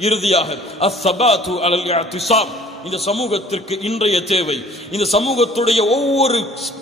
இறுதியாக அஸ்ஸபாத்து அலல் இஅ்திஸாம் இந்த சமூகத்திற்கு இன்றைய தேவை. இந்த சமூகத்துடைய ஒவ்வொரு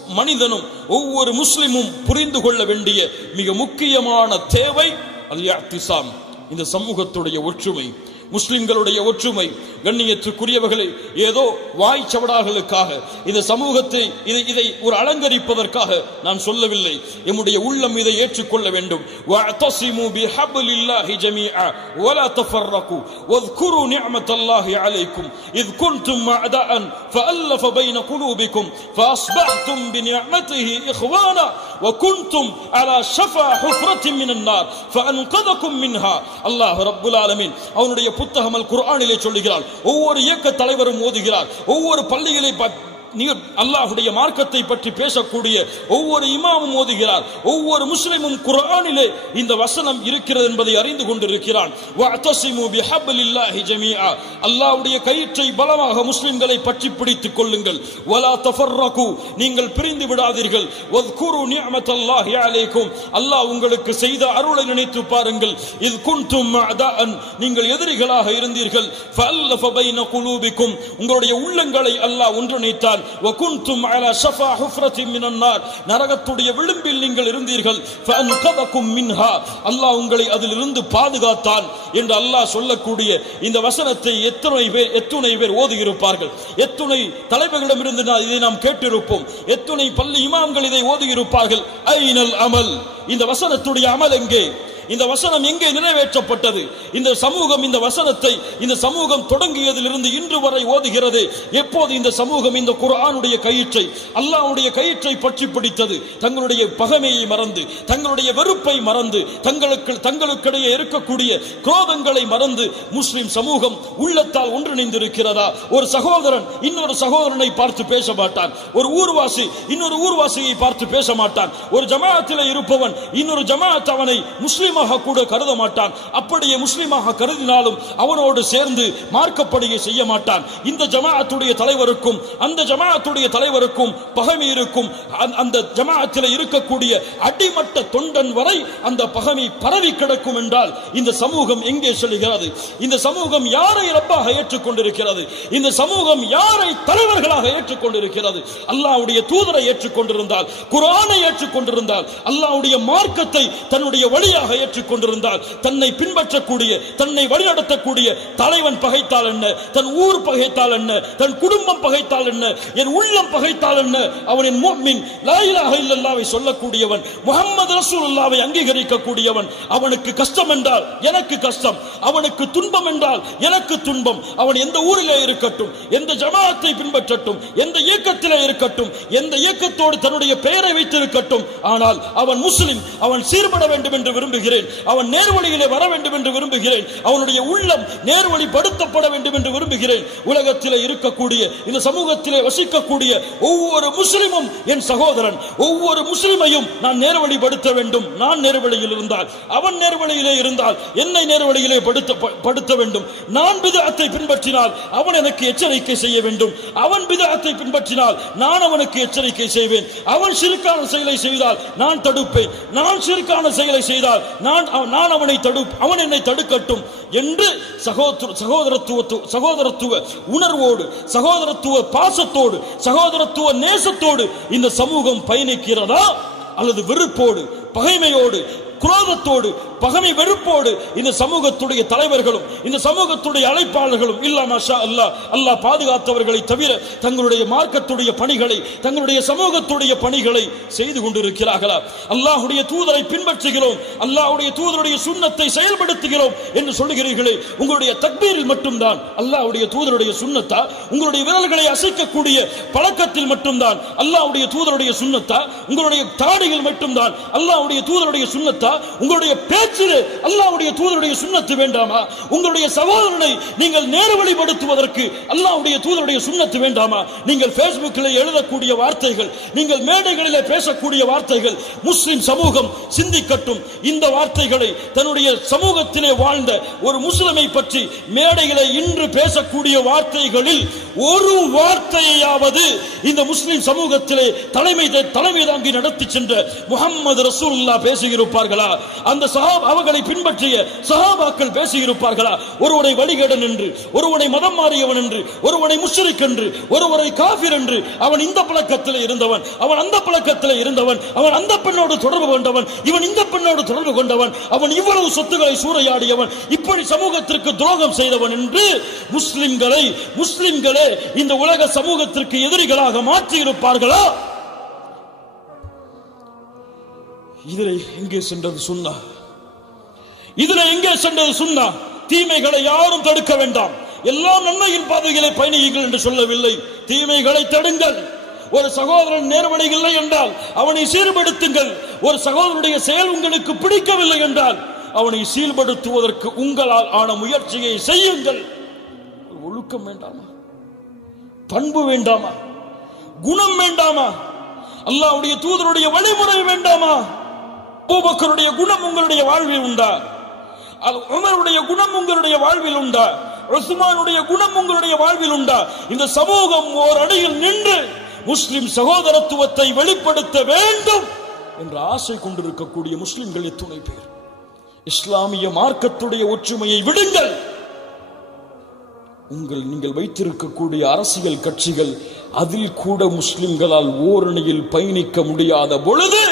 மனிதனும் ஒவ்வொரு முஸ்லிமும் புரிந்து கொள்ள வேண்டிய மிக முக்கியமான தேவை அது திசாம் இந்த சமூகத்துடைய ஒற்றுமை. முஸ்லிம்களுடைய ஒற்றுமை கண்ணியத்துக்குரியவர்களை ஏதோ வாய்ச்சவடார்களுக்காக இந்த சமூகத்தை இதை இதை ஒரு அலங்கரிப்பதற்காக நான் சொல்லவில்லை எம்முடைய உள்ளம் இதை ஏற்றுக்கொள்ள வேண்டும் وَاعْتَصِمُوا بِحَبْلِ اللَّهِ جَمِيعًا وَلَا تَفَرَّقُوا وَاذْكُرُوا نِعْمَةَ اللَّهِ عَلَيْكُمْ إِذْ كُنْتُمْ أَعْدَاءً فَأَلَّفَ بَيْنَ قُلُوبِكم فَأَصْبَحْتُمْ بِنِعْمَتِهِ إِخْوَانًا وَكُنْتُمْ على شفا حفرة من النار فأنقذكم منها الله رب العالمين அவனுடைய புத்தகம் அல் குரானிலே சொல்லுகிறார். ஒவ்வொரு இயக்க தலைவரும் ஓதுகிறார். ஒவ்வொரு பள்ளிகளை நீர் அல்லாஹுடைய மார்க்கத்தை பற்றி பேசக்கூடிய ஒவ்வொரு இமாமும் ஓதுகிறார். ஒவ்வொரு முஸ்லிமும் குரானிலே இந்த வசனம் இருக்கிறது என்பதை அறிந்து கொண்டிருக்கிறான். அல்லாவுடைய அல்லாஹ்வுடைய கயிற்றை பலமாக முஸ்லிம்களை பற்றி பிடித்துக் கொள்ளுங்கள். வலா தஃபர்ரகு. நீங்கள் பிரிந்து விடாதீர்கள். வذ்குரு நிஅமத்தல்லாஹி அலைக்கும். அல்லாஹ் உங்களுக்கு செய்த அருளை நினைத்து பாருங்கள். இது குன்தும் அதான் நீங்கள் எதிரிகளாக இருந்தீர்கள். ஃபல்லஃப பைன குலூபிக்கும். உங்களுடைய உள்ளங்களை அல்லாஹ் ஒன்றிணைத்தார். ஒன்றிணைத்தான் வகுந்தும் அலா ஷஃபா ஹுஃப்ரத்தின் மினன்னார் நரகத்துடைய விளிம்பில் நீங்கள் இருந்தீர்கள். ஃபஅன்கதகும் மின்ஹா. அல்லாஹ் உங்களை அதிலிருந்து பாதுகாத்தான் என்று அல்லாஹ் சொல்லக்கூடிய இந்த வசனத்தை எத்தனை பேர் எத்துணை பேர் ஓதியிருப்பார்கள். எத்துணை தலைவர்களிடமிருந்து நான் இதை நாம் கேட்டிருப்போம். எத்துணை பள்ளி இமாம்கள் இதை ஓதியிருப்பார்கள். ஐநல் அமல். இந்த வசனத்துடைய அமல் எங்கே? இந்த வசனம் எங்கே நிறைவேற்றப்பட்டது? இந்த சமூகம் இந்த வசனத்தை இந்த சமூகம் தொடங்கியதிலிருந்து இன்று வரை ஓதுகிறது. எப்போது இந்த சமூகம் இந்த குரானுடைய கயிற்றை அல்லாவுடைய கயிற்றை பற்றி பிடித்தது? தங்களுடைய பகமையை மறந்து தங்களுடைய வெறுப்பை மறந்து தங்களுக்கு தங்களுக்கிடையே இருக்கக்கூடிய குரோதங்களை மறந்து முஸ்லிம் சமூகம் உள்ளத்தால் ஒன்றிணைந்திருக்கிறதா? ஒரு சகோதரன் இன்னொரு சகோதரனை பார்த்து பேச மாட்டான். ஒரு ஊர்வாசி இன்னொரு ஊர்வாசியை பார்த்து பேச மாட்டான். ஒரு ஜமாத்தில் இருப்பவன் இன்னொரு ஜமாத் அவனை முஸ்லீமாக கூட கருத மாட்டான். அப்படியே முஸ்லீமாக கருதினாலும் அவனோடு சேர்ந்து மார்க்கப்படியை செய்ய மாட்டான். இந்த ஜமாஅத்துடைய தலைவருக்கும் அந்த ஜமாஅத்துடைய தலைவருக்கும் பகமை இருக்கும். அந்த- ஜமாஅத்தில் இருக்கக்கூடிய அடிமட்ட தொண்டன் வரை அந்த பகமை பரவி கிடக்கும் என்றால் இந்த சமூகம் எங்கே செல்கிறது? இந்த சமூகம் யாரை ரப்பாக ஏற்றுக்கொண்டிருக்கிறது? இந்த சமூகம் யாரை தலைவர்களாக ஏற்றுக்கொண்டிருக்கிறது? அல்லாவுடைய தூதரை ஏற்றுக்கொண்டிருந்தால் குரானை ஏற்றுக்கொண்டிருந்தால் அல்லாவுடைய மார்க்கத்தை தன்னுடைய வழியாக நிறைவேற்றிக் கொண்டிருந்தால் தன்னை பின்பற்றக்கூடிய தன்னை வழிநடத்தக்கூடிய தலைவன் பகைத்தால் என்ன? தன் ஊர் பகைத்தால் என்ன? தன் குடும்பம் பகைத்தால் என்ன? என் உள்ளம் பகைத்தால் என்ன? அவனின் முஃமின் லா இலாஹ சொல்லக்கூடியவன் முகமது ரசூலுல்லாஹ்வை அங்கீகரிக்கக்கூடியவன் அவனுக்கு கஷ்டம் என்றால் எனக்கு கஷ்டம் அவனுக்கு துன்பம் என்றால் எனக்கு துன்பம் அவன் எந்த ஊரிலே இருக்கட்டும் எந்த ஜமாத்தை பின்பற்றட்டும் எந்த இயக்கத்திலே இருக்கட்டும் எந்த இயக்கத்தோடு தன்னுடைய பெயரை வைத்திருக்கட்டும் ஆனால் அவன் முஸ்லிம் அவன் சீர்பட வேண்டும் என்று விரும்புகிறேன். விரும்புகிறேன். அவன் நேர்வழியிலே வர வேண்டும் என்று விரும்புகிறேன். அவனுடைய உள்ளம் நேர்வழிப்படுத்தப்பட வேண்டும் என்று விரும்புகிறேன். உலகத்திலே இருக்கக்கூடிய இந்த சமூகத்திலே வசிக்கக்கூடிய ஒவ்வொரு முஸ்லிமும் என் சகோதரன். ஒவ்வொரு முஸ்லிமையும் நான் நேர்வழிப்படுத்த வேண்டும். நான் நேர்வழியில் இருந்தால் அவன் நேர்வழியிலே இருந்தால் என்னை நேர்வழியிலே படுத்த படுத்த வேண்டும். நான் விதத்தை பின்பற்றினால் அவன் எனக்கு எச்சரிக்கை செய்ய வேண்டும். அவன் விதத்தை பின்பற்றினால் நான் அவனுக்கு எச்சரிக்கை செய்வேன். அவன் சிறுக்கான செயலை செய்தால் நான் தடுப்பேன். நான் சிறுக்கான செயலை செய்தால் நான் நான் அவனை தடு அவன் என்னை தடுக்கட்டும் என்று சகோதர சகோதரத்துவ சகோதரத்துவ உணர்வோடு சகோதரத்துவ பாசத்தோடு சகோதரத்துவ நேசத்தோடு இந்த சமூகம் பயணிக்கிறதா அல்லது வெறுப்போடு பகைமையோடு குரோதத்தோடு பகமை வெறுப்போடு இந்த சமூகத்துடைய தலைவர்களும் இந்த சமூகத்துடைய அழைப்பாளர்களும் இல்லாம அல்லா அல்லாஹ் அல்லாஹ் பாதுகாத்தவர்களை தவிர தங்களுடைய மார்க்கத்துடைய பணிகளை தங்களுடைய சமூகத்துடைய பணிகளை செய்து கொண்டிருக்கிறார்களா? அல்லாஹுடைய தூதரை பின்பற்றுகிறோம் அல்லாஹுடைய தூதருடைய சுண்ணத்தை செயல்படுத்துகிறோம் என்று சொல்லுகிறீர்களே உங்களுடைய தக்பீரில் மட்டும்தான் அல்லாஹுடைய தூதருடைய சுண்ணத்தா? உங்களுடைய விரல்களை அசைக்கக்கூடிய பழக்கத்தில் மட்டும்தான் அல்லாஹுடைய தூதருடைய சுண்ணத்தா? உங்களுடைய தாடியில் மட்டும்தான் அல்லாஹுடைய தூதருடைய சுண்ணத்தா? உங்களுடைய பேச்சிலே அல்லாவுடைய தூதருடைய சுண்ணத்து வேண்டாமா? உங்களுடைய சகோதரனை நீங்கள் நேர்வழிப்படுத்துவதற்கு அல்லாவுடைய தூதருடைய சுண்ணத்து வேண்டாமா? நீங்கள் பேஸ்புக்கில் எழுதக்கூடிய வார்த்தைகள் நீங்கள் மேடைகளிலே பேசக்கூடிய வார்த்தைகள் முஸ்லிம் சமூகம் சிந்திக்கட்டும். இந்த வார்த்தைகளை தன்னுடைய சமூகத்திலே வாழ்ந்த ஒரு முஸ்லிமை பற்றி மேடைகளை இன்று பேசக்கூடிய வார்த்தைகளில் ஒரு வார்த்தையாவது இந்த முஸ்லிம் சமூகத்திலே தலைமை தலைமை தாங்கி நடத்தி சென்ற முகமது ரசூல்லா ரசூலுல்லாஹ் பேசியிருப்பார்களா இருப்பார்களா? அந்த சஹாப் அவர்களை பின்பற்றிய சஹாபாக்கள் பேசி இருப்பார்களா ஒருவனை வழிகேடன் என்று ஒருவனை மதம் மாறியவன் என்று ஒருவனை முஷரிக் என்று ஒருவரை காஃபிர் என்று அவன் இந்த பழக்கத்தில் இருந்தவன் அவன் அந்த பழக்கத்தில் இருந்தவன் அவன் அந்த பெண்ணோடு தொடர்பு கொண்டவன் இவன் இந்த பெண்ணோடு தொடர்பு கொண்டவன் அவன் இவ்வளவு சொத்துக்களை சூறையாடியவன் இப்படி சமூகத்திற்கு துரோகம் செய்தவன் என்று முஸ்லிம்களை முஸ்லிம்களே இந்த உலக சமூகத்திற்கு எதிரிகளாக மாற்றி இருப்பார்களா இதில் எங்கே சென்றது சுண்ணா? இதில் எங்கே சென்றது சுண்ணா? தீமைகளை யாரும் தடுக்க வேண்டாம். எல்லாம் நன்மையின் பாதைகளை பயணியுங்கள் என்று சொல்லவில்லை. தீமைகளை தடுங்கள். ஒரு சகோதரன் நேர்வழி இல்லை என்றால் அவனை சீர்படுத்துங்கள். ஒரு சகோதரனுடைய செயல் உங்களுக்கு பிடிக்கவில்லை என்றால் அவனை சீர்படுத்துவதற்கு உங்களால் ஆன முயற்சியை செய்யுங்கள். ஒழுக்கம் வேண்டாமா? பண்பு வேண்டாமா? குணம் வேண்டாமா? அல்லாவுடைய தூதருடைய வழிமுறை வேண்டாமா? அபூபக்கருடைய குணம் உங்களுடைய வாழ்வில் உண்டா? அது உமருடைய குணம் உங்களுடைய வாழ்வில் உண்டா? உஸ்மானுடைய குணம் உங்களுடைய வாழ்வில் உண்டா? இந்த சமூகம் ஓர் அடியில் நின்று முஸ்லிம் சகோதரத்துவத்தை வெளிப்படுத்த வேண்டும் என்ற ஆசை கொண்டிருக்கக்கூடிய முஸ்லிம்கள் எத்துணை பேர்? இஸ்லாமிய மார்க்கத்துடைய ஒற்றுமையை விடுங்கள். உங்கள் நீங்கள் வைத்திருக்கக்கூடிய அரசியல் கட்சிகள் அதில் கூட முஸ்லிம்களால் ஓரணியில் பயணிக்க முடியாத பொழுது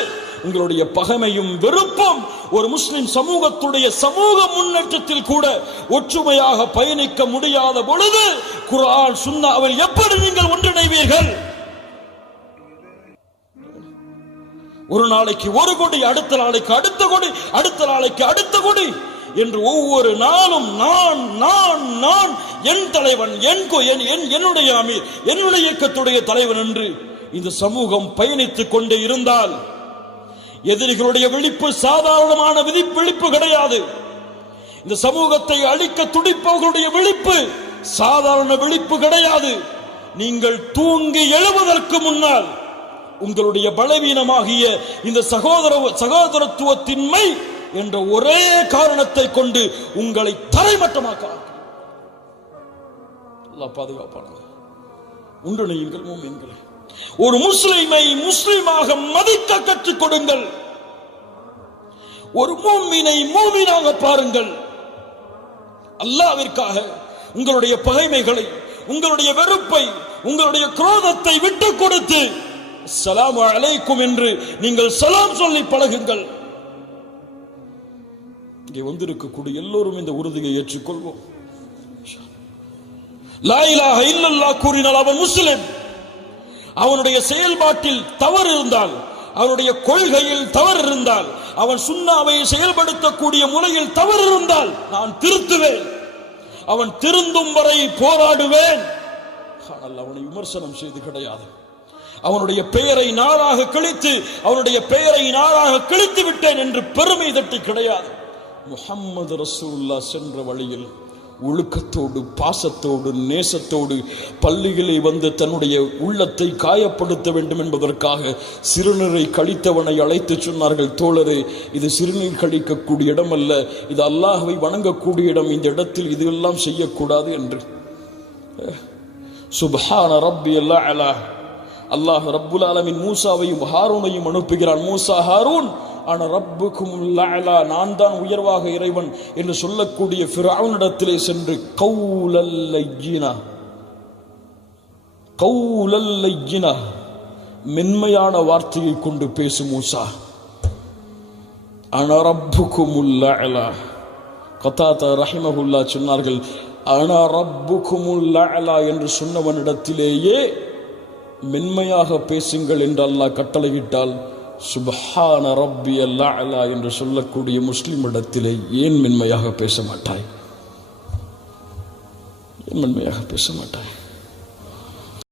உங்களுடைய பகைமையும் வெறுப்பும் ஒரு முஸ்லிம் சமூகத்துடைய சமூக முன்னேற்றத்தில் கூட ஒற்றுமையாக பயணிக்க முடியாத பொழுது குர்ஆன் அவர் எப்படி நீங்கள் ஒன்றிணைவீர்கள்? ஒரு நாளைக்கு ஒரு கொடி அடுத்த நாளைக்கு அடுத்த கொடி அடுத்த நாளைக்கு அடுத்த கொடி என்று ஒவ்வொரு நாளும் நான் நான் நான் என் தலைவன் என் கோ என் என்- என்னுடைய அமீர் என்னுடைய இயக்கத்துடைய தலைவன் என்று இந்த சமூகம் பயணித்துக் கொண்டே இருந்தால் எதிரிகளுடைய விழிப்பு சாதாரணமான விதி விழிப்பு கிடையாது. இந்த சமூகத்தை அழிக்க துடிப்பவர்களுடைய விழிப்பு சாதாரண விழிப்பு கிடையாது. நீங்கள் தூங்கி எழுவதற்கு முன்னால் உங்களுடைய பலவீனமாகிய இந்த சகோதர சகோதரத்துவத்தின்மை என்ற ஒரே காரணத்தை கொண்டு உங்களை தரைமட்டமாக்க பாதுகாப்பானது உண்டு நீங்கள் மூமின்களே. ஒரு முஸ்லிமை முஸ்லிமாக மதிக்க கற்றுக் கொடுங்கள். ஒரு மூமினை மூமினாக பாருங்கள். அல்லாவிற்காக உங்களுடைய பகைமைகளை உங்களுடைய வெறுப்பை உங்களுடைய குரோதத்தை விட்டு கொடுத்து சலாம் அழைக்கும் என்று நீங்கள் சலாம் சொல்லி பழகுங்கள். இங்கே வந்திருக்கக்கூடிய எல்லோரும் இந்த உறுதியை ஏற்றுக்கொள்வோம். லாயிலாக இல்லல்லா கூறினால் அவன் முஸ்லிம். அவனுடைய செயல்பாட்டில் தவறு இருந்தால் அவனுடைய கொள்கையில் தவறு இருந்தால் அவன் சுண்ணாவை செயல்படுத்தக்கூடிய முறையில் தவறு இருந்தால் நான் திருத்துவேன். அவன் திருந்தும் வரை போராடுவேன். ஆனால் அவனை விமர்சனம் செய்து கிடையாது. அவனுடைய பெயரை நாளாக கிழித்து அவனுடைய பெயரை நாளாக கிழித்து விட்டேன் என்று பெருமை தட்டி கிடையாது. முஹம்மது ரசூல்லா சென்ற வழியில் ஒழுக்கத்தோடு பாசத்தோடு நேசத்தோடு பள்ளிகளை வந்து தன்னுடைய உள்ளத்தை காயப்படுத்த வேண்டும் என்பதற்காக சிறுநீரை கழித்தவனை அழைத்து சொன்னார்கள் தோழரே இது சிறுநீர் கழிக்கக்கூடிய இடம் அல்ல இது அல்லாஹவை வணங்கக்கூடிய இடம் இந்த இடத்தில் இதெல்லாம் செய்யக்கூடாது என்று. சுபஹான ரப்பி அலா. அல்லாஹ் ரப்புல் ஆலமின் மூசாவையும் ஹாரூனையும் அனுப்புகிறான் மூசா ஹாரூன் ஆனால் ரப்புக்கும் லாலா நான் தான் உயர்வாக இறைவன் என்று சொல்லக்கூடிய ஃபிரௌனிடத்திலே சென்று கௌலல்லையினா கௌலல்லையினா மென்மையான வார்த்தையை கொண்டு பேசும் மூசா. அன ரப்புக்கும் லஅலா கத்தாத்தா ரஹிமகுல்லா சொன்னார்கள் அனா ரப்புக்கும் லாலா என்று சொன்னவனிடத்திலேயே மென்மையாக பேசுங்கள் என்று அல்லாஹ் கட்டளையிட்டால் சுபஹான ரப்பி அலா என்று சொல்லக்கூடிய முஸ்லிம் இடத்திலே ஏன் மென்மையாக பேச மாட்டாய்? ஏன் மென்மையாக பேச மாட்டாய்?